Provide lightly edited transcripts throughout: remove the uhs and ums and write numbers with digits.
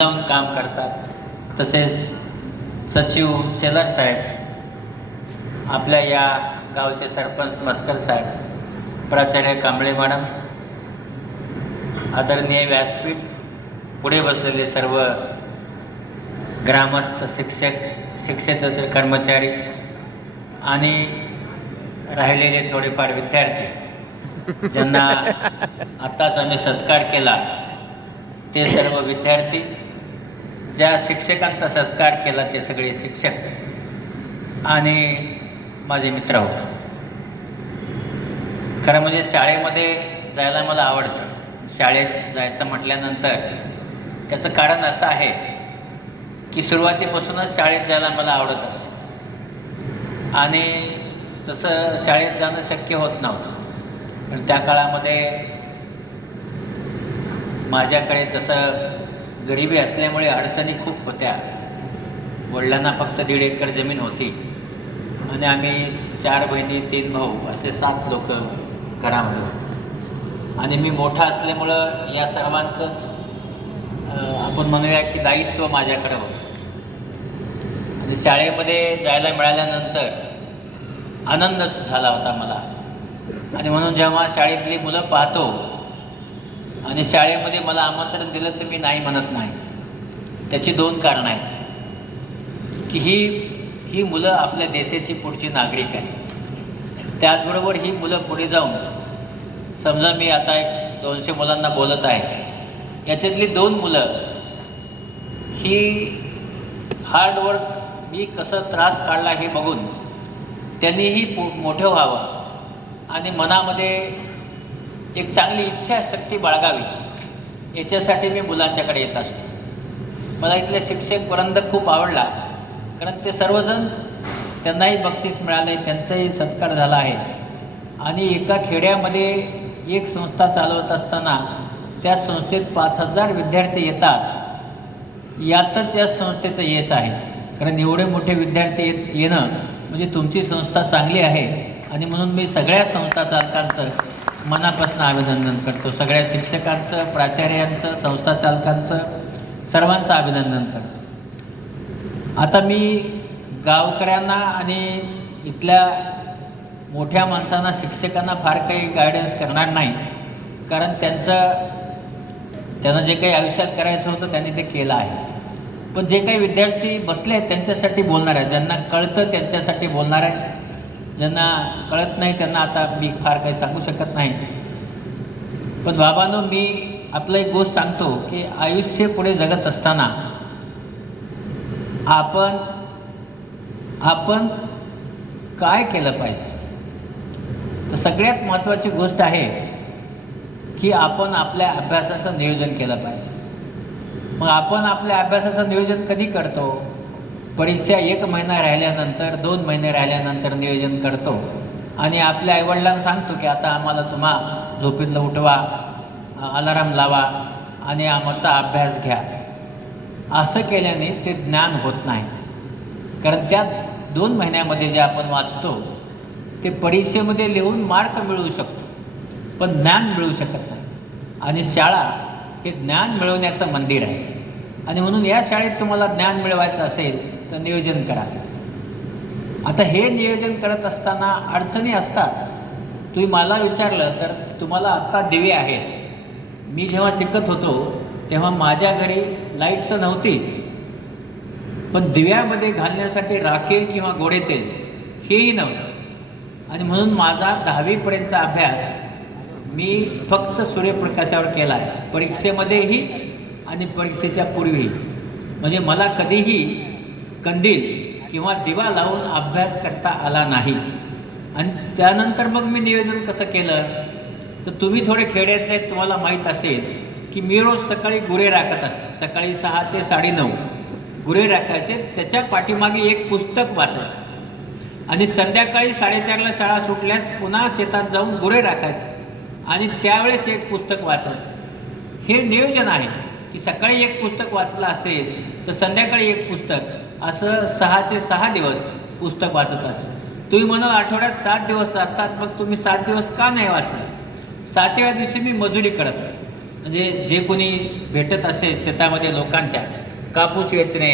जाऊन काम करतात। तसेच सचिव शेलार साहेब, आपल्या या गावचे सरपंच मस्कर साहेब, प्राचार्य कांबळे मॅडम, आदरणीय व्यासपीठ, पुढे बसलेले सर्व ग्रामस्थ, शिक्षकेतर कर्मचारी आणि राहिलेले थोडेफार विद्यार्थी ज्यांना आत्ताच आम्ही सत्कार केला, ते सर्व विद्यार्थी, ज्या शिक्षकांचा सत्कार केला ते सगळे शिक्षक आणि माझे मित्र हो. खरं म्हणजे शाळेमध्ये जायला मला आवडतं. शाळेत जायचं म्हटल्यानंतर त्याचं कारण असं आहे की सुरुवातीपासूनच शाळेत जायला मला आवडत असे आणि तसं शाळेत जाणं शक्य होत नव्हतं. पण त्या काळामध्ये माझ्याकडे तसं गरिबी असल्यामुळे अडचणी खूप होत्या. वडिलांना फक्त 1.5 एकर जमीन होती आणि आम्ही 4 बहिणी 3 भाऊ असे 7 लोक घरामध्ये होतो. आणि मी मोठा असल्यामुळं या सर्वांचंच आपण म्हणूया की दायित्व माझ्याकडे होतं. आणि शाळेमध्ये जायला मिळाल्यानंतर आनंदच झाला होता मला. आणि म्हणून जेव्हा शाळेतली मुलं पाहतो आणि शाळेमध्ये मला आमंत्रण दिलं तर मी नाही म्हणत नाही. त्याची 2 कारणं आहेत की ही मुलं आपल्या देशाची पुढची नागरिक आहे. त्याचबरोबर ही मुलं पुढे जाऊन, समजा मी आता 200 मुलांना बोलत आहे, याच्यातली 2 मुलं ही हार्डवर्क, मी कसं त्रास काढला हे बघून त्यांनीही मोठं व्हावं आणि मनामध्ये एक चांगली इच्छाशक्ती बाळगावी, याच्यासाठी मी मुलांच्याकडे येत असतो. मला इथले शिक्षक वृंद खूप आवडला, कारण ते सर्वजण, त्यांनाही बक्षीस मिळाले, त्यांचाही सत्कार झाला आहे. आणि एका खेड्यामध्ये एक संस्था चालवत असताना त्या संस्थेत 5,000 विद्यार्थी येतात, यातच या संस्थेचं यश आहे. कारण एवढे मोठे विद्यार्थी येणं म्हणजे तुमची संस्था चांगली आहे. आणि म्हणून मी सगळ्या संस्था चालकांचं मनापासून अभिनंदन करतो. सगळ्या शिक्षकांचं, प्राचार्यांचं, संस्था चालकांचं, सर्वांचं अभिनंदन करतो. आता मी गावकऱ्यांना आणि इथल्या मोठ्या माणसांना, शिक्षकांना फार काही गायडन्स करणार नाही, कारण त्यांना जे काही आयुष्यात करायचं होतं त्यांनी ते केलं आहे. पण जे काही विद्यार्थी बसले आहेत त्यांच्यासाठी बोलणार आहे, ज्यांना कळतं त्यांच्यासाठी बोलणार आहे. ज्यांना कळत नाही त्यांना आता मी फार काही सांगू शकत नाही. पण बाबांनो, मी आपलं एक गोष्ट सांगतो की आयुष्य पुढे जगत असताना आपण काय केलं पाहिजे, तर सगळ्यात महत्त्वाची गोष्ट आहे की आपण आपल्या अभ्यासाचं नियोजन केलं पाहिजे. मग आपण आपल्या अभ्यासाचं नियोजन कधी करतो? परीक्षा 1 महिना राहिल्यानंतर, 2 महिने राहिल्यानंतर नियोजन करतो आणि आपल्या आईवडिलांना सांगतो की आता आम्हाला तुम्हा झोपेतलं उठवा, अलाराम लावा आणि आमचा अभ्यास घ्या. असं केल्याने ते ज्ञान होत नाही. कारण त्या 2 महिन्यामध्ये जे आपण वाचतो ते परीक्षेमध्ये लिहून मार्क मिळवू शकतो, पण ज्ञान मिळू शकत नाही. आणि शाळा हे ज्ञान मिळवण्याचं मंदिर आहे. आणि म्हणून या शाळेत तुम्हाला ज्ञान मिळवायचं असेल तर नियोजन करा. आता हे नियोजन करत असताना अडचणी असतात. तुम्ही मला विचारलं तर तुम्हाला आत्ता दिवे आहेत. मी जेव्हा शिकत होतो तेव्हा माझ्या घरी लाईट तर नव्हतीच, पण दिव्यामध्ये घालण्यासाठी राखेल किंवा गोडे तेल हेही नव्हतं. आणि म्हणून माझा 10वीपर्यंतचा अभ्यास मी फक्त सूर्यप्रकाशावर केला आहे, परीक्षेमध्येही आणि परीक्षेच्या पूर्वीही. म्हणजे मला कधीही कंदील किंवा दिवा लावून अभ्यास करता आला नाही. आणि त्यानंतर मग मी नियोजन कसं केलं, तर तुम्ही थोडे खेड्यातले, तुम्हाला माहीत असेल की मी रोज सकाळी गुरे राखत असे. सकाळी 6 ते 9:30 गुरे राखायचे, त्याच्या पाठीमागे एक पुस्तक वाचायचे आणि संध्याकाळी 4:30ला शाळा सुटल्यास पुन्हा शेतात जाऊन गुरे राखायचे आणि त्यावेळेस एक पुस्तक वाचायचं. हे नियोजन आहे की सकाळी एक पुस्तक वाचलं असेल तर संध्याकाळी एक पुस्तक, असं 6 ते 6 दिवस पुस्तक वाचत असेल. तुम्ही म्हणाल आठवड्यात 7 दिवस जातात, मग तुम्ही 7 दिवस का नाही वाचलं? 7व्या दिवशी मी मजुरी करत म्हणजे जे कोणी भेटत असेल शेतामध्ये लोकांच्या कापूस वेचणे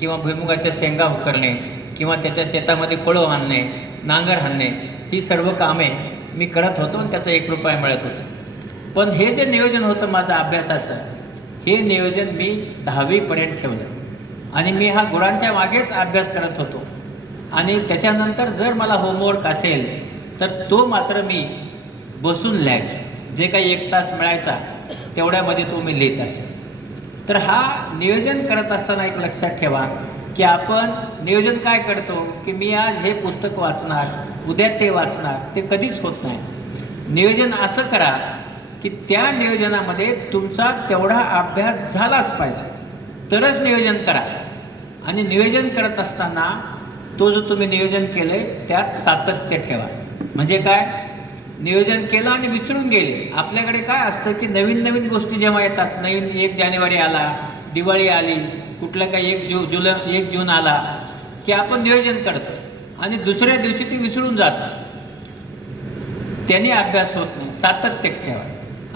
किंवा भुईमुगाच्या शेंगा उकरणे किंवा त्याच्या शेतामध्ये कोळो आणणे, नांगर हाणणे, ही सर्व कामे मी करत होतो आणि त्याचा 1 रुपया मिळत होतं. पण हे जे नियोजन होतं माझं अभ्यासाचं, हे नियोजन मी 10वीपर्यंत ठेवलं आणि मी हा गुरांच्या मागेच अभ्यास करत होतो. आणि त्याच्यानंतर जर मला होमवर्क असेल तर तो मात्र मी बसून लिहायचो. जे काही 1 तास मिळायचा तेवढ्यामध्ये तो मी लिहित असेल. तर हा नियोजन करत असताना एक लक्षात ठेवा की आपण नियोजन काय करतो की मी आज हे पुस्तक वाचणार, उद्या ते वाचणार, ते कधीच होत नाही. नियोजन असं करा की त्या नियोजनामध्ये तुमचा तेवढा अभ्यास झालाच पाहिजे, तरच नियोजन करा. आणि नियोजन करत असताना तो जो तुम्ही नियोजन केलं आहे त्यात सातत्य ठेवा. म्हणजे काय, नियोजन केलं आणि विसरून गेले. आपल्याकडे काय असतं की नवीन नवीन गोष्टी जेव्हा येतात, नवीन 1 जानेवारी आला, दिवाळी आली, कुठलं काही 1 जून आला की आपण नियोजन करतो आणि दुसऱ्या दिवशी ती विसरून जातं. त्याने अभ्यास होत नाही. सातत्य ठेवा.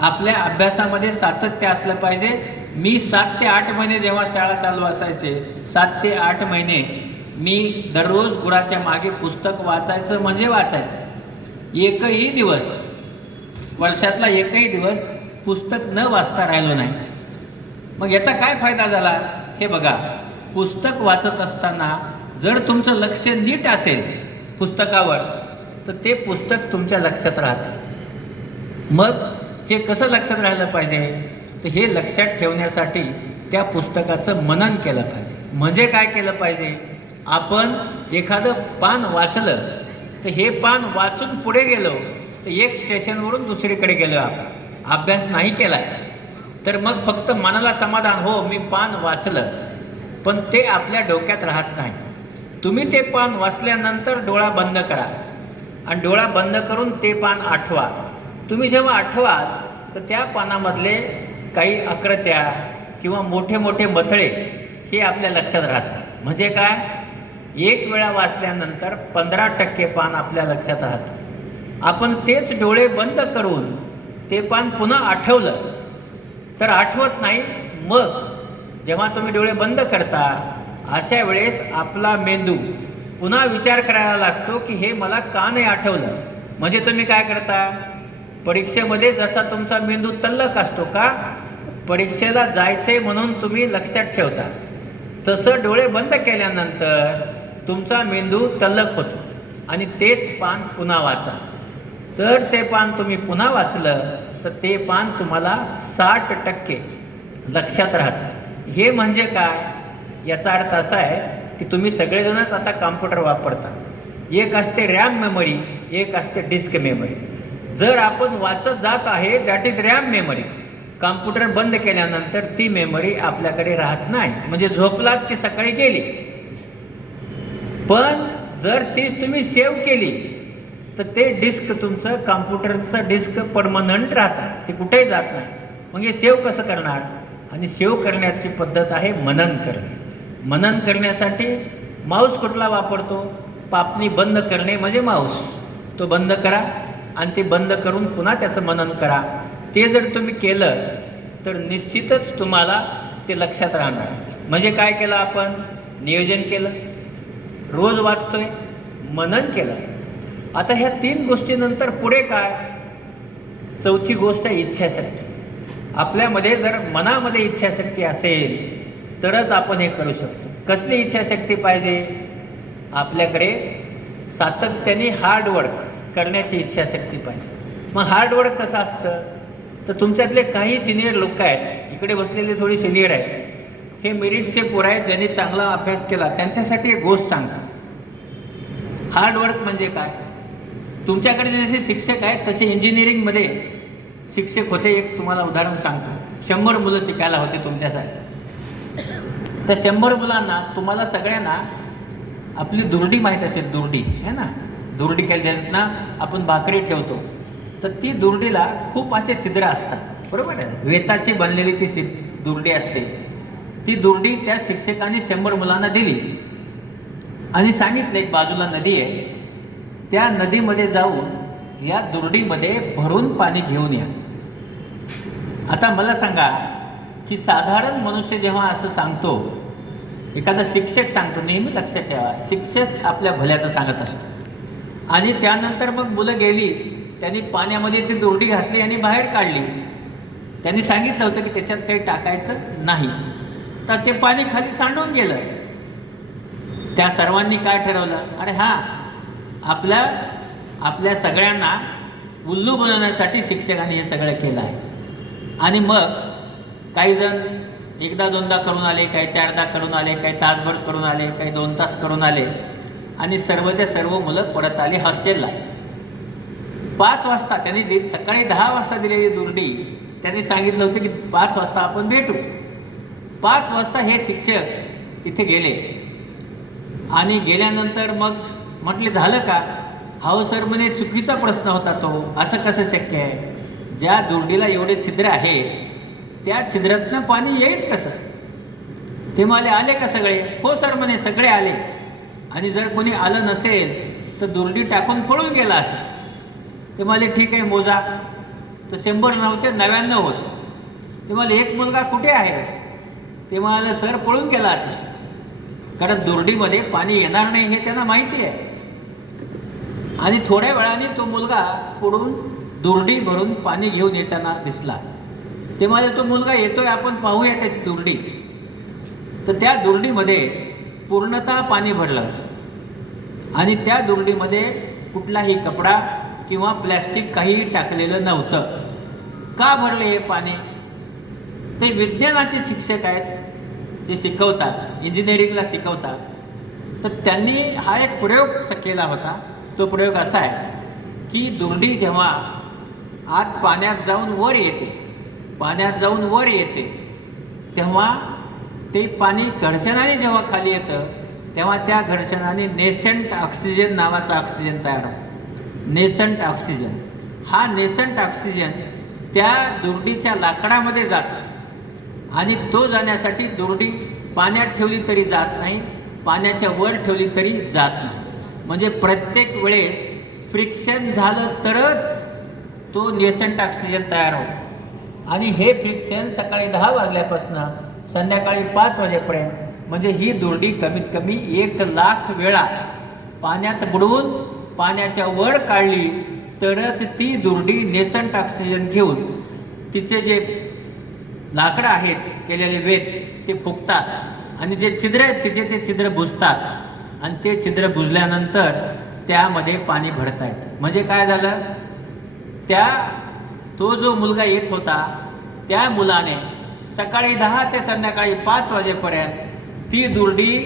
आपल्या अभ्यासामध्ये सातत्य असलं पाहिजे. मी 7 ते 8 महिने जेव्हा शाळा चालू असायचे, 7 ते 8 महिने मी दररोज गुराच्या मागे पुस्तक वाचायचं म्हणजे वाचायचं. एकही दिवस, वर्षातला एकही दिवस पुस्तक न वाचता राहिलो नाही. मग याचा काय फायदा झाला हे बघा. पुस्तक वाचत असताना जर तुमचं लक्ष नीट असेल पुस्तकावर तर ते पुस्तक तुमच्या लक्षात राहतं. मग हे कसं लक्षात राहिलं पाहिजे, तर हे लक्षात ठेवण्यासाठी त्या पुस्तकाचं मनन केलं पाहिजे. म्हणजे काय केलं पाहिजे, आपण एखादं पान वाचलं तर हे पान वाचून पुढे गेलो तर एक स्टेशनवरून दुसरीकडे गेलो, आपण अभ्यास नाही केला तर मग फक्त मनाला समाधान, हो मी पान वाचलं, पण ते आपल्या डोक्यात राहत नाही. तुम्ही ते पान वाचल्यानंतर डोळा बंद करा आणि डोळा बंद करून ते पान आठवा. तुम्ही जेव्हा आठवाल तर त्या पानामधले काही आकृत्या किंवा मोठे मोठे मथळे हे आपल्या लक्षात राहतात. म्हणजे काय, 1 वेळा वाचल्यानंतर 15% पान आपल्या लक्षात राहतं. आपण तेच डोळे बंद करून ते पान पुन्हा आठवलं तर आठवत नाही. मग जेव्हा तुम्ही डोळे बंद करता अशा वेळेस आपला मेंदू पुन्हा विचार करायला लागतो की हे मला का नाही आठवलं. म्हणजे तुम्ही काय करता, परीक्षेमध्ये जसा तुमचा मेंदू तल्लक असतो का, परीक्षेला जायचे म्हणून तुम्ही लक्षात ठेवता, तसं डोळे बंद केल्यानंतर तुमचा मेंदू तल्लक होतो आणि तेच पान पुन्हा वाचा. तर ते पान तुम्ही पुन्हा वाचलं तर ते पान तुम्हाला 60% लक्षात राहतं. हे म्हणजे काय, याचा अर्थ असा आहे की तुम्ही सगळेजणच आता कॉम्प्युटर वापरता. एक असते रॅम मेमरी, एक असते डिस्क मेमरी. जर आपण वाचत जात आहे that is RAM memory. Computer बंद केल्यानंतर ती मेमरी आपल्याकडे राहत नाही. म्हणजे झोपलात की सकाळी गेली. पण जर ती तुम्ही सेव्ह केली तर ते डिस्क तुमचं कॉम्प्युटरचं डिस्क परमनंट राहतं, ते कुठेही जात नाही. मग हे सेव्ह कसं करणार, आणि सेव्ह करण्याची पद्धत आहे मनन करणे. मनन करण्यासाठी माऊस कुठला वापरतो, पापणी बंद करणे म्हणजे माऊस. तो बंद करा आणि ते बंद करून पुन्हा त्याचं मनन करा. ते जर तुम्ही केलं तर निश्चितच तुम्हाला ते लक्षात राहणार. म्हणजे काय केलं आपण, नियोजन केलं, रोज वाचतोय, मनन केलं. आता ह्या 3 गोष्टीनंतर पुढे काय, 4थी गोष्ट आहे इच्छाशक्ती. आपल्यामध्ये जर मनामध्ये इच्छाशक्ती असेल तरच आपण हे करू शकतो. कसली इच्छाशक्ती पाहिजे, आपल्याकडे सातत्याने हार्डवर्क करण्याची इच्छाशक्ती पाहिजे. मग हार्डवर्क कसं असतं, तर तुमच्यातले काही सिनियर लोक आहेत, इकडे बसलेले थोडी सिनियर आहेत, हे मेरिटचे पोरं आहेत ज्यांनी चांगला अभ्यास केला, त्यांच्यासाठी एक गोष्ट सांगा. हार्डवर्क म्हणजे काय, तुमच्याकडे जसे शिक्षक आहेत तसे इंजिनिअरिंगमध्ये शिक्षक होते. एक तुम्हाला उदाहरण सांगतो. 100 मुलं शिकायला होते तुमच्यासाठी. तर 100 मुलांना, तुम्हाला सगळ्यांना आपली दुर्डी माहीत असेल, दुर्डी आहे ना, दुर्डी केली ना आपण भाकरी ठेवतो, तर ती दुर्डीला खूप असे छिद्र असतात, बरोबर आहे. वेताची बनलेली ती दुर्डी असते. ती दुर्डी त्या शिक्षकांनी 100 मुलांना दिली आणि सांगितलं एक बाजूला नदी आहे, त्या नदीमध्ये जाऊन या दुर्डीमध्ये भरून पाणी घेऊन या. आता मला सांगा की साधारण मनुष्य जेव्हा असं सांगतो, एखादा शिक्षक सांगतो, नेहमी लक्षात ठेवा, शिक्षक आपल्या भल्याचं सांगत असतो. आणि त्यानंतर मग मुलं गेली, त्यांनी पाण्यामध्ये ती दोरडी घातली आणि बाहेर काढली. त्यांनी सांगितलं होतं की त्याच्यात काही टाकायचं नाही, तर ते पाणी खाली सांडून गेलं. त्या सर्वांनी काय ठरवलं, अरे हां, आपल्या सगळ्यांना उल्लू बनवण्यासाठी शिक्षकांनी हे सगळं केलं आहे. आणि मग काही जण एकदा दोनदा करून आले, काही चारदा करून आले, काही तासभर करून आले, काही 2 तास करून आले, आणि सर्वच्या सर्व मुलं परत आली हॉस्टेलला. 5 वाजता त्यांनी सकाळी 10 वाजता दिलेली दुर्डी त्यांनी सांगितलं होतं की 5 वाजता आपण भेटू. 5 वाजता हे शिक्षक तिथे गेले आणि गेल्यानंतर मग म्हटले, झालं का? अहो सर म्हणे, चुकीचा प्रश्न होता तो, असं कसं शक्य आहे? ज्या दुर्डीला एवढे छिद्र आहे त्या छिद्रातनं पाणी येईल कसं? ते म्हणाले, आले का सगळे? हो सर म्हणे, सगळे आले. आणि जर कोणी आलं नसेल तर दुर्डी टाकून पळून गेला असं. ते म्हणाले, ठीक आहे, मोजा. तर 100 नव्हते, 99 होते. ते म्हणाले, एक मुलगा कुठे आहे? ते म्हणाले, सर पळून गेला असं. कारण दुर्डीमध्ये पाणी येणार नाही हे त्यांना माहिती आहे. आणि थोड्या वेळाने तो मुलगा पुढून दुर्डी भरून पाणी घेऊन येताना दिसला. ते म्हणाले, तो मुलगा येतोय, आपण पाहूया त्याची दुर्डी. तर त्या दुर्डीमध्ये पूर्णतः पाणी भरलं होतं आणि त्या दुर्डीमध्ये कुठलाही कपडा किंवा प्लॅस्टिक काहीही टाकलेलं नव्हतं. का भरले हे पाणी? ते विज्ञानाचे शिक्षक आहेत, जे शिकवतात, इंजिनिअरिंगला शिकवतात. तर त्यांनी हा एक प्रयोग केला होता. तो प्रयोग असा आहे की दुर्डी जेव्हा आत पाण्यात जाऊन वर येते तेव्हा ते पाणी घर्षणाने जेव्हा खाली येतं तेव्हा त्या घर्षणाने नेसंट ऑक्सिजन नावाचा ऑक्सिजन तयार होतो. नेसंट ऑक्सिजन, हा नेसंट ऑक्सिजन त्या दुर्डीच्या लाकडामध्ये जातो आणि तो जाण्यासाठी दुर्डी पाण्यात ठेवली तरी जात नाही, पाण्याच्या वर ठेवली तरी जात नाही. म्हणजे प्रत्येक वेळेस फ्रिक्शन झालं तरच तो नेसंट ऑक्सिजन तयार होतो. आणि हे फ्रिक्शन सकाळी 10 वाजल्यापासून संध्याकाळी 5 वाजेपर्यंत, म्हणजे ही दुर्डी कमीत कमी 1,00,000 वेळा पाण्यात बुडवून पाण्याच्या वर काढली तरच ती दुर्डी नेसंट ऑक्सिजन घेऊन तिचे जे लाकडं आहेत केलेले वेध ते फुगतात आणि जे छिद्र आहेत तिचे ते छिद्र बुजतात आणि ते छिद्र बुजल्यानंतर त्यामध्ये पाणी भरता येतं. म्हणजे काय झालं, तो जो मुलगा येत होता त्या मुलाने सकाळी 10 ते संध्याकाळी 5 वाजेपर्यंत ती दुर्डी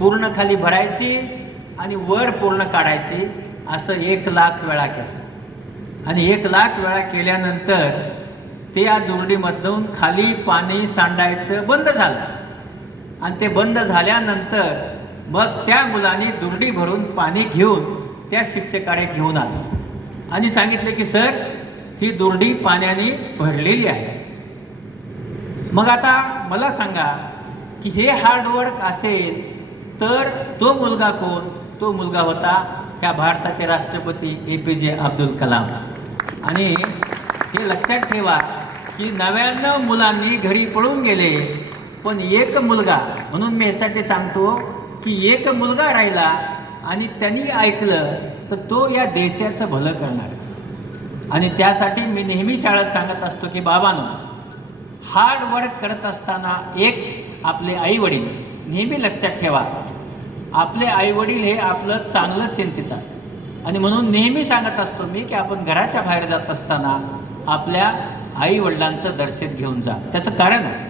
पूर्ण खाली भरायची आणि वर पूर्ण काढायची, असं 1,00,000 वेळा केलं. आणि 1,00,000 वेळा केल्यानंतर त्या दुर्डीमधून खाली पाणी सांडायचं बंद झालं. आणि ते बंद झाल्यानंतर मग त्या मुलाने दुर्डी भरून पाणी घेऊन त्या शिक्षकाकडे घेऊन आले आणि सांगितले की सर, ही दुर्डी पाण्याने भरलेली आहे. मग आता मला सांगा की हे हार्डवर्क असेल तर तो मुलगा कोण? तो मुलगा होता ह्या भारताचे राष्ट्रपती APJ अब्दुल कलाम. आणि हे लक्षात ठेवा की 99 मुलांनी घरी पळून गेले, पण एक मुलगा, म्हणून मी यासाठी सांगतो की एक मुलगा राहिला आणि त्यांनी ऐकलं तर तो या देशाचं भलं करणार. आणि त्यासाठी मी नेहमी शाळेत सांगत असतो की बाबांनो, हार्डवर्क करत असताना आपले आईवडील नेहमी लक्षात ठेवा, आपले आईवडील हे आपलं चांगलं चिंतितात. आणि म्हणून नेहमी सांगत असतो मी की आपण घराच्या बाहेर जात असताना आपल्या आईवडिलांचं दर्शन घेऊन जा. त्याचं कारण आहे,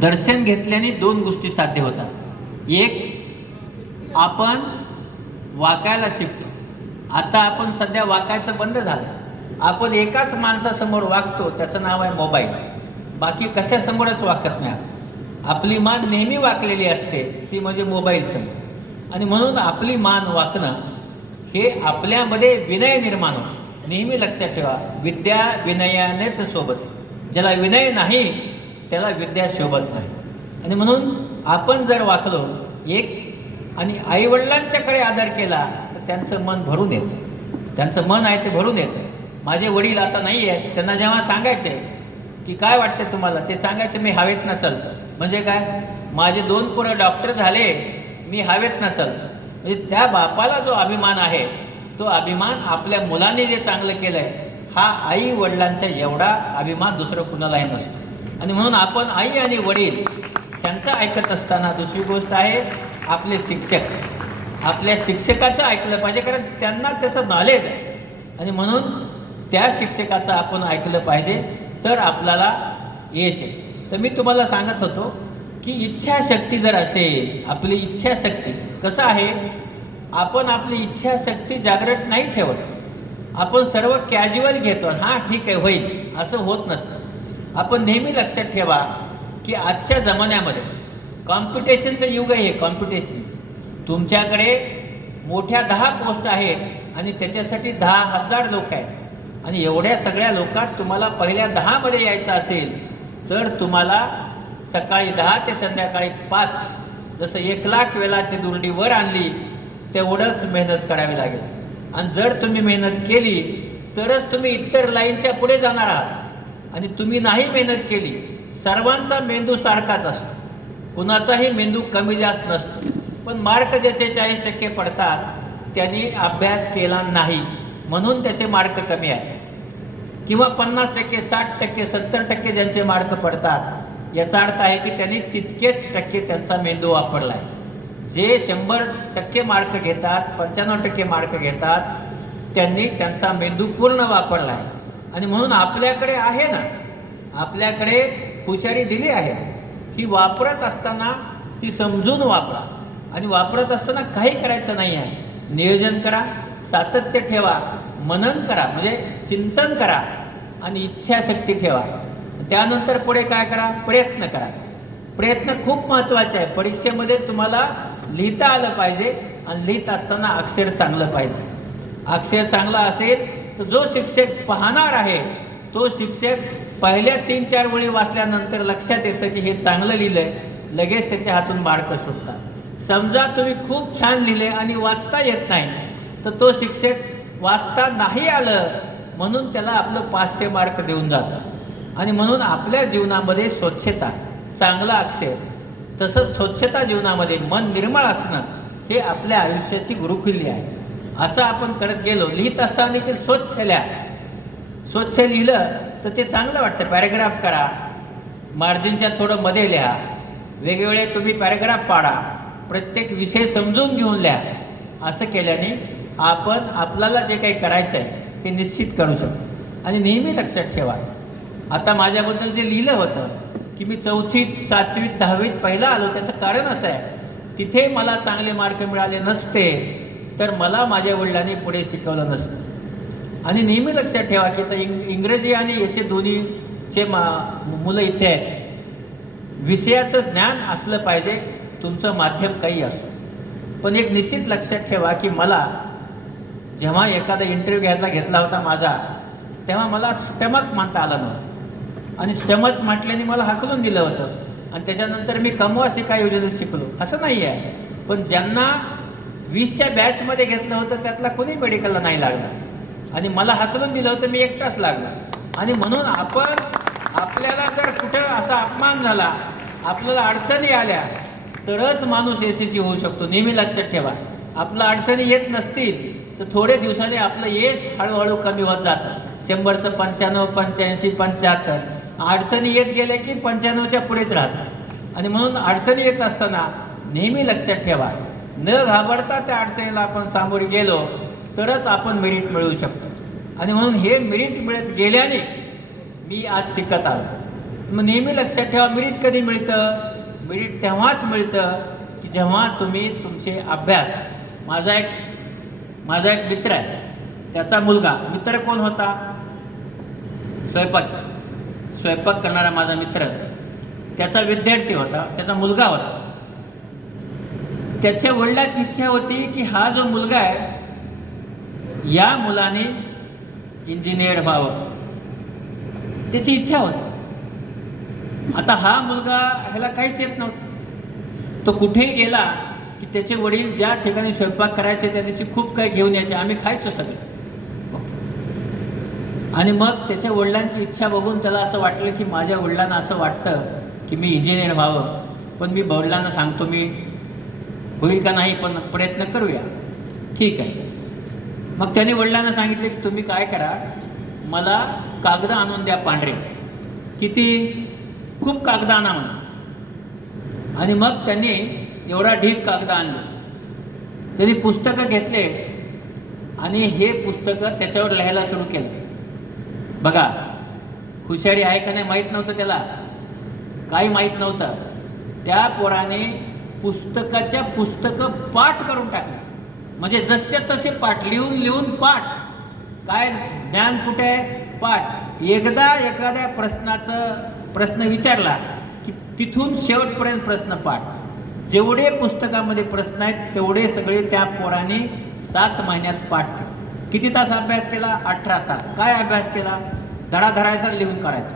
दर्शन घेतल्याने 2 गोष्टी साध्य होतात. एक, आपण वाकायला शिकतो. आता आपण सध्या वाकायचं बंद झालं. आपण एकाच माणसासमोर वागतो, त्याचं नाव आहे मोबाईल. बाकी कशासमोरच वाकत नाही. आपली मान नेहमी वाकलेली असते, ती म्हणजे मोबाईल समोर. आणि म्हणून आपली मान वाकणं हे आपल्यामध्ये विनय निर्माण होतं. नेहमी लक्षात ठेवा, विद्या विनयानेच सोबत. ज्याला विनय नाही त्याला विद्या शोभत नाही. आणि म्हणून आपण जर वाकलो आणि आईवडिलांच्याकडे आदर केला तर त्यांचं मन भरून येतं. त्यांचं मन आहे ते भरून येतं. माझे वडील आता नाही आहेत, त्यांना जेव्हा सांगायचे की काय वाटते तुम्हाला, ते सांगायचे मी हवेतनं चालतो. म्हणजे काय, माझे 2 पोरं डॉक्टर झाले, मी हवेतनं चालतो. म्हणजे त्या बापाला जो अभिमान आहे, तो अभिमान आपल्या मुलांनी जे चांगलं केलं आहे, हा आई वडिलांच्या एवढा अभिमान दुसरं कुणालाही नसतो. आणि म्हणून आपण आई आणि वडील त्यांचं ऐकत असताना दुसरी गोष्ट आहे आपले शिक्षक. आपल्या शिक्षकाचं ऐकलं पाहिजे, कारण त्यांना त्याचं नॉलेज आहे. आणि म्हणून त्या शिक्षकाचं आपण ऐकलं पाहिजे, तर आपल्याला यश आहे. तर मी तुम्हाला सांगत होतो की इच्छाशक्ती जर असेल, आपली इच्छाशक्ती कसं आहे, आपण आपली इच्छाशक्ती जागृत नाही ठेवत, आपण सर्व कॅज्युअल घेतो. हां ठीक आहे, होईल, असं होत नसतं. आपण नेहमी लक्षात ठेवा की आजच्या जमान्यामध्ये कॉम्पिटिशनचं युग आहे. हे कॉम्पिटिशन, तुमच्याकडे मोठ्या 10 पोस्ट आहेत आणि त्याच्यासाठी 10,000 लोक आहेत. आणि एवढ्या सगळ्या लोकात तुम्हाला पहिल्या 10 मध्ये यायचं असेल, तर तुम्हाला सकाळी 10 ते संध्याकाळी 5, जसं 1,00,000 वेळा ते दुर्डी वर आणली, तेवढंच मेहनत करावी लागेल. आणि जर तुम्ही मेहनत केली तरच तुम्ही इतर लाईनच्या पुढे जाणार आहात. आणि तुम्ही नाही मेहनत केली, सर्वांचा मेंदू सारखाच असतो, कुणाचाही मेंदू कमी जास्त नसतो. पण मार्क ज्याचे 40% पडतात त्यांनी अभ्यास केला नाही, म्हणून त्याचे मार्क कमी आहे. किंवा 50%, 60%, 70% ज्यांचे मार्क पडतात, याचा अर्थ आहे की त्यांनी तितकेच टक्के त्यांचा मेंदू वापरला आहे. जे 100% मार्क घेतात, 95% मार्क घेतात, त्यांनी त्यांचा मेंदू पूर्ण वापरला आहे. आणि म्हणून आपल्याकडे आहे ना, आपल्याकडे हुशारी दिली आहे, ही वापरत असताना ती समजून वापरा. आणि वापरत असताना काही करायचं नाही आहे, नियोजन करा, सातत्य ठेवा, मनन करा, म्हणजे चिंतन करा, आणि इच्छाशक्ती ठेवा. त्यानंतर पुढे काय करा, प्रयत्न करा. प्रयत्न खूप महत्त्वाचे आहे. परीक्षेमध्ये तुम्हाला लिहिता आलं पाहिजे, आणि लिहित असताना अक्षर चांगलं पाहिजे. अक्षर चांगला असेल तर जो शिक्षक पाहणार आहे, तो शिक्षक पहिल्या 3-4 वळी वाचल्यानंतर लक्षात येतं की हे चांगलं लिहिलं आहे, लगेच त्याच्या हातून मार्क सुटतात. समजा तुम्ही खूप छान लिहिले आणि वाचता येत नाही, तर तो शिक्षक वाचता नाही आलं म्हणून त्याला आपलं 500 मार्क देऊन जातं. आणि म्हणून आपल्या जीवनामध्ये स्वच्छता, चांगला अक्षर, तसंच स्वच्छता जीवनामध्ये मन निर्मळ असणं, हे आपल्या आयुष्याची गुरुकिल्ली आहे. असं आपण करत गेलो, लिहित असताना देखील स्वच्छ लिहा. स्वच्छ लिहिलं तर ते चांगलं वाटतं. पॅरेग्राफ करा, मार्जिनच्या थोडं मध्ये लिहा, वेगवेगळे तुम्ही पॅरेग्राफ पाडा, प्रत्येक विषय समजून घेऊन लिहा. असं केल्याने आपण आपल्याला जे काही करायचं आहे ते निश्चित करू शकतो. आणि नेहमी लक्षात ठेवा, आता माझ्याबद्दल जे लिहिलं होतं की मी 4थीत, 7वीत, 10वीत पहिला आलो, त्याचं कारण असं आहे, तिथे मला चांगले मार्क मिळाले नसते तर मला माझ्या वडिलांनी पुढे शिकवलं नसतं. आणि नेहमी लक्षात ठेवा की तर इंग्रजी आणि याचे दोन्हीचे मुलं इथे आहेत. विषयाचं ज्ञान असलं पाहिजे, तुमचं माध्यम काही असो. पण एक निश्चित लक्षात ठेवा की मला जेव्हा एखादा इंटरव्ह्यू घेतला होता माझा, तेव्हा मला स्टमक म्हणता आलं नव्हतं. आणि स्टमच म्हटल्याने मला हाकलून दिलं होतं. आणि त्याच्यानंतर मी कमवा शिका योजनेत शिकलो, असं नाही आहे. पण ज्यांना 20च्या बॅचमध्ये घेतलं होतं त्यातला कोणी मेडिकलला नाही लागला, आणि मला हाकलून दिलं होतं, मी एकटाच लागला. आणि म्हणून आपण आपल्याला जर कुठं असा अपमान झाला, आपल्याला अडचणी आल्या, तरच माणूस यशस्वी होऊ शकतो. नेहमी लक्षात ठेवा, आपल्या अडचणी येत नसतील तर थोडे दिवसांनी आपलं यश हळूहळू कमी होत जातं. 100चं 95, 85, 75, अडचणी येत गेल्या की 95च्या पुढेच राहतात. आणि म्हणून अडचणी येत असताना नेहमी लक्षात ठेवा, न घाबरता त्या अडचणीला आपण सामोरे गेलो तरच आपण मेरिट मिळवू शकतो. आणि म्हणून हे मेरिट मिळत गेल्याने मी आज शिकत आलो. मग नेहमी लक्षात ठेवा, मेरिट कधी मिळतं? मेरिट तेव्हाच मिळतं की जेव्हा तुम्ही तुमचे अभ्यास. माझा एक मित्र आहे, त्याचा मुलगा, मित्र कोण होता? स्वयंपाक करणारा माझा मित्र, त्याचा विद्यार्थी होता, त्याचा मुलगा होता. त्याच्या वडिलांची इच्छा होती की हा जो मुलगा आहे, या मुलाने इंजिनियर व्हावं, त्याची इच्छा होती. आता हा मुलगा ह्याला काहीच येत नव्हतं. तो कुठेही गेला की त्याचे वडील ज्या ठिकाणी स्वयंपाक करायचे त्या दिवशी खूप काही घेऊन यायचे, आम्ही खायचो सगळे. आणि मग त्याच्या वडिलांची इच्छा बघून त्याला असं वाटलं की माझ्या वडिलांना असं वाटतं की मी इंजिनियर व्हावं, पण मी वडिलांना सांगतो मी होईल का नाही पण प्रयत्न करूया. ठीक आहे. मग त्याने वडिलांना सांगितले की तुम्ही काय करा, मला कागद आणून द्या पांढरे. किती? खूप कागद आणा म्हणून. आणि मग त्यांनी एवढा ढीग कागद आणले. त्यांनी पुस्तकं घेतले आणि हे पुस्तकं त्याच्यावर लिहायला सुरू केलं. बघा, हुशारी आहे का नाही माहीत नव्हतं त्याला, काही माहीत नव्हतं. त्या पोराने पुस्तकाच्या पुस्तकं पाठ करून टाकले. म्हणजे जसे तसे पाठ, लिहून लिहून पाठ. काय ज्ञान कुठे आहे? पाठ. एकदा एखाद्या प्रश्न विचारला की तिथून शेवटपर्यंत प्रश्न पाठ. जेवढे पुस्तकामध्ये प्रश्न आहेत तेवढे सगळे त्या पोराने 7 महिन्यात पाठ केले. किती तास अभ्यास केला? 18 तास. काय अभ्यास केला? धडा धरायचा, लिहून काढायचा.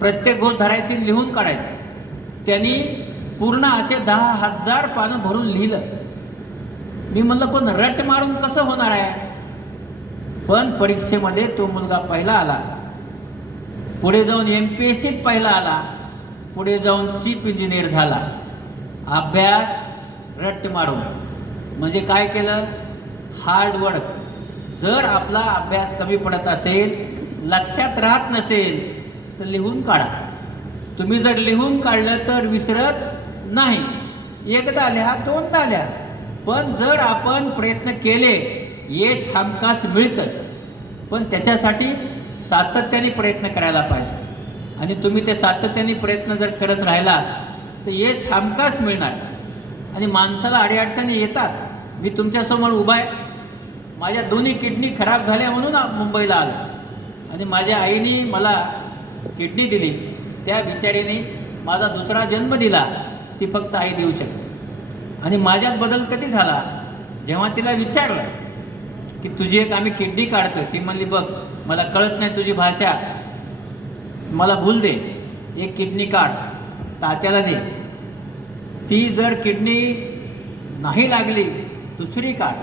प्रत्येक गोष्ट धरायची, लिहून काढायची. त्यांनी पूर्ण असे 10,000 पानं भरून लिहिलं. मी म्हणलं पण रट मारून कसं होणार आहे? पण परीक्षेमध्ये तो मुलगा पहिला आला. पुढे जाऊन MPSCत पहिला आला. पुढे जाऊन चीफ इंजिनियर झाला. अभ्यास रट्ट मारून. म्हणजे काय केलं? हार्डवर्क. जर आपला अभ्यास कमी पडत असेल, लक्षात राहत नसेल तर लिहून काढा. तुम्ही जर लिहून काढलं तर विसरत नाही. एकदा लिहा, दोनदा लिहा. पण जर आपण प्रयत्न केले, यश हमखास मिळतंच. पण त्याच्यासाठी सातत्याने प्रयत्न करायला पाहिजे. आणि तुम्ही ते सातत्याने प्रयत्न जर करत राहिला तर यश हमखास मिळणार. आणि माणसाला अडीअडचणी येतात. मी तुमच्यासमोर उभा आहे. माझ्या दोन्ही किडनी खराब झाल्या म्हणून मुंबईला आलो. आणि माझ्या आईने मला किडनी दिली. त्या बिचारीने माझा दुसरा जन्म दिला. ती फक्त आई देऊ शकते. आणि माझ्यात बदल कधी झाला? जेव्हा तिला विचारलं की तुझी एक आम्ही किडनी काढतो. ती म्हणली बघ, मला कळत नाही तुझी भाषा, मला भूल दे, एक किडनी काढ, तात्याला दे. ती जर किडनी नाही लागली दुसरी काढ,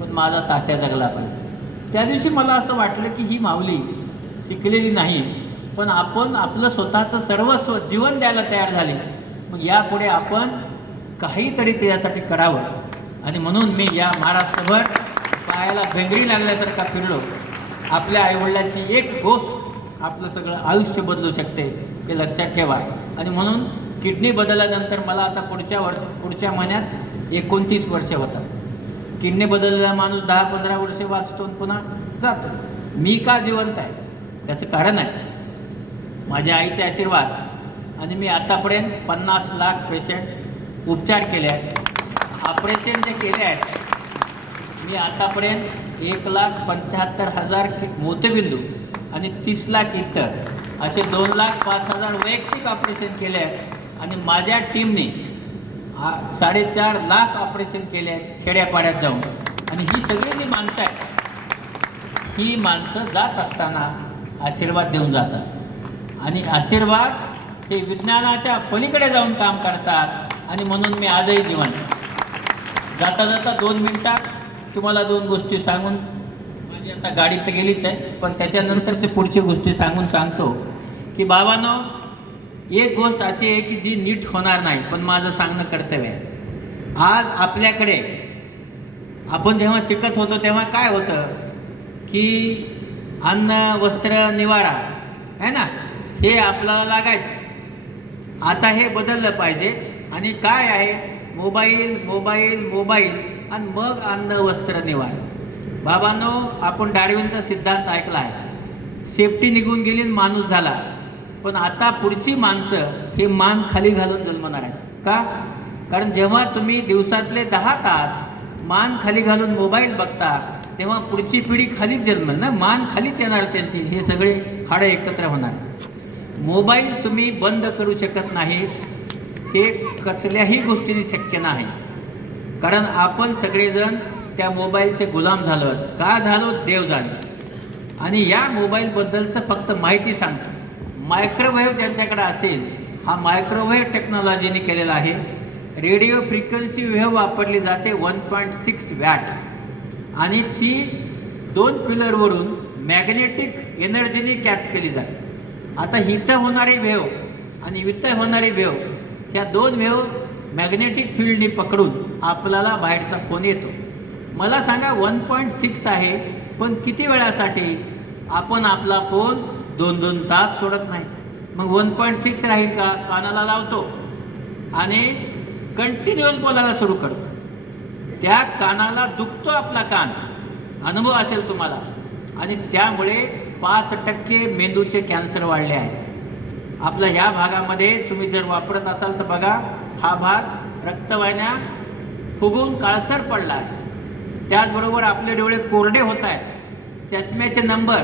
पण माझा तात्या जगला पाहिजे. त्या दिवशी मला असं वाटलं की ही माऊली शिकलेली नाही, पण आपण आपलं स्वतःचं सर्वस्व जीवन द्यायला तयार झाले. मग यापुढे आपण काहीतरी त्याच्यासाठी करावं. आणि म्हणून मी या महाराष्ट्रभर पायाला भेंगरी लागल्यासारखा फिरलो. आपल्या आईवडिलांची एक गोष्ट आपलं सगळं आयुष्य बदलू शकते, हे लक्षात ठेवा. आणि म्हणून किडनी बदलल्यानंतर मला आता पुढच्या महिन्यात 29 वर्ष होतात. किडनी बदललेला माणूस 10-15 वर्ष वाचतो आणि पुन्हा जातो. मी का जिवंत आहे? त्याचं कारण आहे माझ्या आईचे आशीर्वाद. आणि मी आतापर्यंत 50 लाख पेशंट उपचार केले आहेत. ऑपरेशन जे केले आहेत, मी आतापर्यंत 1,75,000 मोतीबिंदू आणि 30 लाख इतर असे 2,05,000 वैयक्तिक ऑपरेशन केले आहेत. आणि माझ्या टीमने 4.5 लाख ऑपरेशन केले आहेत खेड्यापाड्यात जाऊन. आणि ही सगळी जी माणसं आहेत, ही माणसं जात असताना आशीर्वाद देऊन जातात. आणि आशीर्वाद हे विज्ञानाच्या पलीकडे जाऊन काम करतात. आणि म्हणून मी आजही जिवंत. जाता जाता 2 मिनिटात तुम्हाला 2 गोष्टी सांगून, माझी आता गाडी तर गेलीच आहे, पण त्याच्यानंतरचे पुढची गोष्टी सांगतो की बाबांनो, एक गोष्ट अशी आहे की जी नीट होणार नाही, पण माझं सांगणं कर्तव्य आहे. आज आपल्याकडे आपण जेव्हा शिकत होतो तेव्हा काय होतं की अन्न, वस्त्र, निवारा आहे ना, हे आपल्याला लागायचं. आता हे बदललं पाहिजे. आणि काय आहे? मोबाईल मोबाईल मोबाईल आणि मग अन्न, वस्त्र, निवारा. बाबांनो, आपण डार्विनचा सिद्धांत ऐकला आहे. सेफ्टी निघून गेली, माणूस झाला. पण आता पुढची माणसं हे मान खाली घालून जन्मणार आहेत. का? कारण जेव्हा तुम्ही दिवसातले 10 तास मान खाली घालून मोबाईल बघता, तेव्हा पुढची पिढी खालीच जन्मेल ना, मान खालीच येणार त्यांची. हे सगळे हाडं एकत्र होणार. मोबाईल तुम्ही बंद करू शकत नाही, ते कसल्याही गोष्टीने शक्य नाही. कारण आपण सगळेजण त्या मोबाईलचे गुलाम झालो. का झालो? देव जाणे. आणि या मोबाईलबद्दलचं फक्त माहिती सांगतो. मायक्रोवेव्ह ज्यांच्याकडे असेल, हा मायक्रोवेव्ह टेक्नॉलॉजीने केलेला आहे. रेडिओ फ्रिक्वेन्सी वेव्ह वापरली जाते 1.6 वॅट. आणि ती 2 पिलरवरून मॅग्नेटिक एनर्जीने कॅच केली जाते. आता इथं होणारी वेव आणि इथं होणारी वेव, ह्या दोन वेव मॅग्नेटिक फील्डनी पकडून आपल्याला बाहेरचा फोन येतो. मला सांगा 1.6 आहे, पण किती वेळासाठी? आपण आपला फोन 2-2 तास सोडत नाही. मग 1.6 राहील का? कानाला लावतो आणि कंटिन्युअस बोलायला सुरू करतो. त्या कानाला दुखतो आपला कान, अनुभव असेल तुम्हाला. आणि त्यामुळे 5% मेंदूचे कॅन्सर वाढले आहे. आपल्या ह्या भागामध्ये तुम्ही जर वापरत असाल तर बघा, हा भाग रक्तवाहिन्या फुगून काळसर पडला आहे. त्याचबरोबर आपले डोळे कोरडे होत आहेत. चष्म्याचे नंबर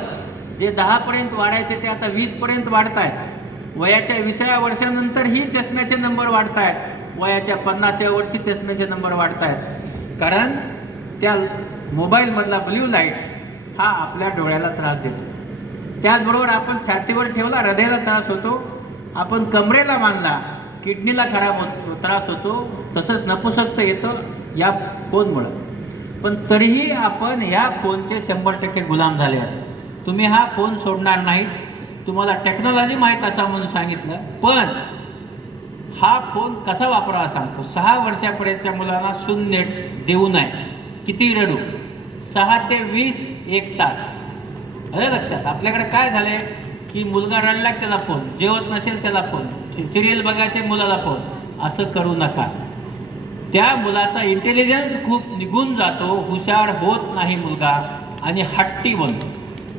जे 10पर्यंत वाढायचे ते आता 20पर्यंत वाढत आहेत. वयाच्या 20व्या वर्षानंतरही चष्म्याचे नंबर वाढत आहेत. वयाच्या 50व्या वर्षी चष्म्याचे नंबर वाढत आहेत. कारण त्या मोबाईलमधला ब्ल्यू लाईट हा आपल्या डोळ्याला त्रास देतो. त्याचबरोबर आपण छातीवर ठेवला, हृदयाला त्रास होतो. आपण कमरेला बांधला, किडनीला त्रास होतो. तसंच नपुसकता येतं या फोनमुळं. पण तरीही आपण ह्या फोनचे 100% गुलाम झाले आहात. तुम्ही हा फोन सोडणार नाही. तुम्हाला टेक्नॉलॉजी माहीत असा म्हणून सांगितलं, पण हा फोन कसा वापरावा सांगतो. 6 वर्षापर्यंतच्या मुलांना शून्य देऊ नये. किती रडू, 6 ते 20 1 तास. अरे लक्षात. आपल्याकडे काय झालंय की मुलगा रडला त्याला फोन, जेवत नसेल त्याला फोन, सिरियल बघायचे मुलाला फोन. असं करू नका. त्या मुलाचा इंटेलिजन्स खूप निघून जातो, हुशार होत नाही मुलगा आणि हट्टी बनतो.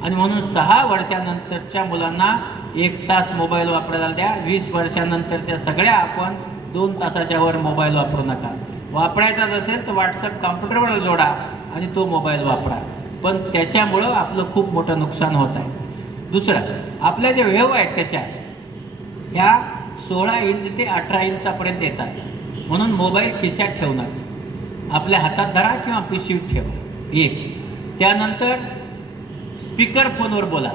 आणि म्हणून 6 वर्षानंतरच्या मुलांना 1 तास मोबाईल वापरायला द्या. 20 वर्षानंतरच्या सगळ्या आपण 2 तासाच्या वर मोबाईल वापरू नका. वापरायचाच असेल तर व्हॉट्सअप कॉम्प्युटरवर जोडा आणि तो मोबाईल वापरा. पण त्याच्यामुळं आपलं खूप मोठं नुकसान होत आहे. दुसरं, आपल्या ज्या वेव आहेत त्याच्या ह्या 16 इंच ते 18 इंचापर्यंत येतात. म्हणून मोबाईल खिशात ठेवू नका. आपल्या हातात धरा किंवा पिशवीत ठेवा. एक, त्यानंतर स्पीकर फोनवर बोला,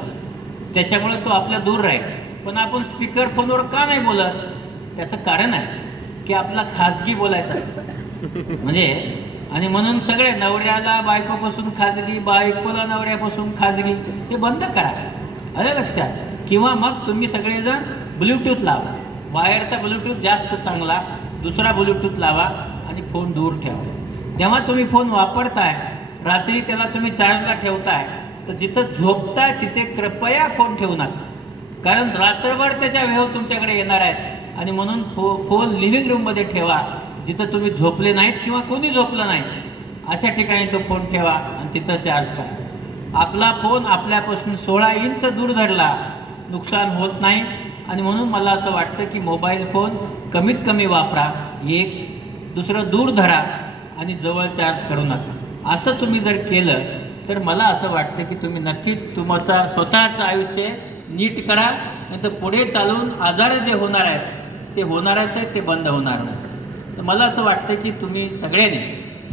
त्याच्यामुळे तो आपल्या दूर राहील. पण आपण स्पीकर फोनवर का नाही बोलत? त्याचं कारण आहे की आपला खाजगी बोलायचा म्हणजे. आणि म्हणून सगळे नवऱ्याला बायकोपासून खाजगी, बायकोला नवऱ्यापासून खाजगी, हे बंद करा. अरे लक्षात. किंवा मग तुम्ही सगळेजण ब्लूटूथ लावा. वायरचा ब्लूटूथ जास्त चांगला, दुसरा ब्लूटूथ लावा आणि फोन दूर ठेवा. जेव्हा तुम्ही फोन वापरताय, रात्री त्याला तुम्ही चार्जला ठेवताय, तर जिथं झोपताय तिथे कृपया फोन ठेवू नका. कारण रात्रभर त्याच्या वेव तुमच्याकडे येणार आहेत. आणि म्हणून फोन लिव्हिंग रूममध्ये ठेवा, जिथं तुम्ही झोपले नाहीत किंवा कोणी झोपलं नाही अशा ठिकाणी तो फोन ठेवा आणि तिथं चार्ज करा. आपला फोन आपल्यापासून 16 इंच दूर धरला, नुकसान होत नाही. आणि म्हणून मला असं वाटतं की मोबाईल फोन कमीत कमी वापरा. एक, दुसरं दूर धरा आणि जवळ चार्ज करू नका. असं तुम्ही जर केलं तर मला असं वाटतं की तुम्ही नक्कीच तुमचा स्वतःचं आयुष्य नीट करा. नाही तर पुढे चालून आजार जे होणार आहेत ते होणारच आहे, ते बंद होणार नाही. तर मला असं वाटतं की तुम्ही सगळ्यांनी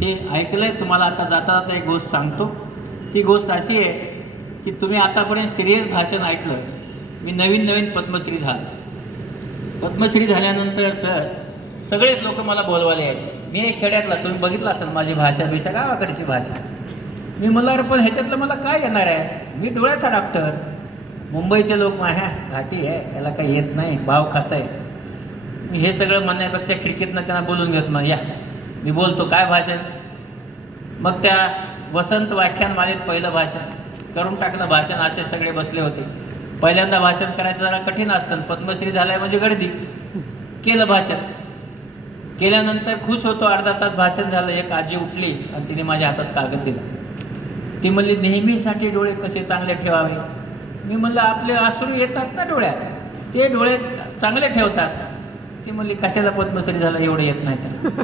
हे ऐकलं आहे. तुम्हाला आता जाता जाता एक गोष्ट सांगतो. ती गोष्ट अशी आहे की तुम्ही आतापर्यंत सिरियस भाषण ऐकलं. मी नवीन पद्मश्री झालो. पद्मश्री झाल्यानंतर सगळेच लोक मला बोलवायला यायचे. मी एक खेड्यातला, तुम्ही बघितलं असेल माझी भाषा गावाकडची भाषा. मी म्हणलं अरे पण ह्याच्यातलं मला काय येणार आहे, मी डोळ्याचा डॉक्टर. मुंबईचे लोक माझ्या घाटी आहे, याला काही येत नाही, भाव खात आहे. मी हे सगळं म्हणण्यापेक्षा खिडकीतनं त्यांना बोलून घेत, मग या मी बोलतो काय भाषण. मग त्या वसंत व्याख्यानमालेत पहिलं भाषण करून टाकलं. भाषण असे सगळे बसले होते. पहिल्यांदा भाषण करायचं जरा कठीण असतं. पद्मश्री झालाय म्हणजे गर्दी. केलं भाषण. केल्यानंतर खुश होतो. अर्धा तास भाषण झालं. एक आजी उठली आणि तिने माझ्या हातात कागद दिला. ती म्हणली नेहमीसाठी डोळे कसे चांगले ठेवावे. मी म्हणलं आपले अश्रू येतात ना डोळ्यात, ते डोळे चांगले ठेवतात. ती म्हणली कशाला पद्मश्री झालं एवढं येत नाही तर.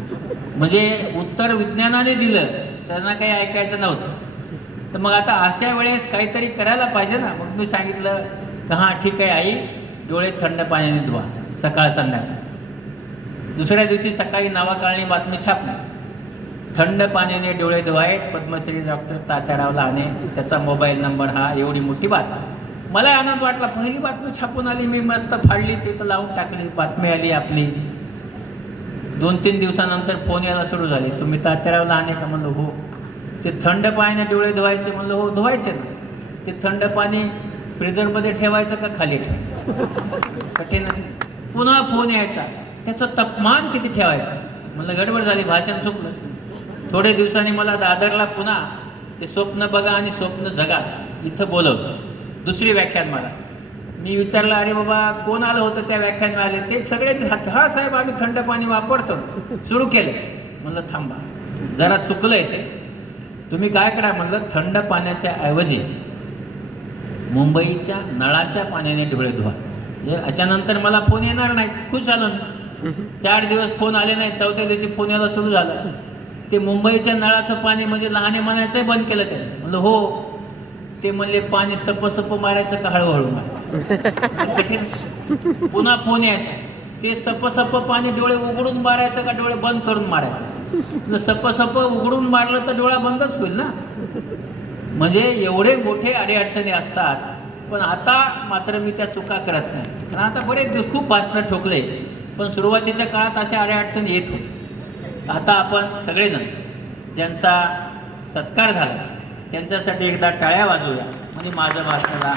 म्हणजे उत्तर विज्ञानाने दिलं, त्यांना काही ऐकायचं नव्हतं. तर मग आता अशा वेळेस काहीतरी करायला पाहिजे ना. मग मी सांगितलं की हां ठीक आहे आई, डोळे थंड पाण्याने धुवा सकाळ संध्याकाळ. दुसऱ्या दिवशी सकाळी नावाकाळणी बातमी छापली, थंड पाण्याने डोळे धुवायत, पद्मश्री डॉक्टर तात्याराव लहाने, त्याचा मोबाईल नंबर हा. एवढी मोठी बातमी. मला आनंद वाटला. पहिली बातमी छापून आली. मी मस्त फाडली, तिथं लावून टाकली. बातमी आली आपली. 2-3 दिवसानंतर फोन यायला सुरू झाले. तुम्ही तात्याराव लहाने का? म्हणलं हो. ते थंड पाण्याने डोळे धुवायचे? म्हणलं हो धुवायचे ना. ते थंड पाणी फ्रीजरमध्ये ठेवायचं का खाली ठेवायचं? कठीण आहे. पुन्हा फोन यायचा, त्याचं तापमान किती ठेवायचं? म्हणलं गडबड झाली, भाषण चुकलं. थोड्या दिवसांनी मला दादरला पुन्हा ते स्वप्न बघा आणि स्वप्न जगा इथं बोलवलं, दुसरी व्याख्यान मला. मी विचारलं, अरे बाबा कोण आलं होतं त्या व्याख्यान आले? ते सगळे हा साहेब आम्ही थंड पाणी वापरतो. सुरू केलं. म्हणलं थांबा, जरा चुकलंय ते, तुम्ही काय करा म्हणलं, थंड पाण्याच्या ऐवजी मुंबईच्या नळाच्या पाण्याने डोळे धुवा. याच्यानंतर मला फोन येणार नाही, खुश झालो. 4 दिवस फोन आले नाही, 4थ्या दिवशी फोन यायला सुरू झालं. ते मुंबईच्या नळाचं पाणी म्हणजे लहाने म्हणायचं बंद केलं त्याने. म्हणलं हो. ते म्हणले पाणी सप मारायचं का हळूहळू मारायचं? पुन्हा फोन यायचा, ते सप पाणी डोळे उघडून मारायचं का डोळे बंद करून मारायचं? सप उघडून मारलं तर डोळा बंदच होईल ना. म्हणजे एवढे मोठे अडीअडचणी असतात. पण आता मात्र मी त्या चुका करत नाही, कारण आता बरेच दिवस खूप भाषणं ठोकले, पण सुरुवातीच्या काळात अशा अडीअडचणी येत होते. आता आपण सगळेजण ज्यांचा सत्कार झाला त्यांच्यासाठी एकदा टाळ्या वाजवूया, म्हणजे माझं भाषणाला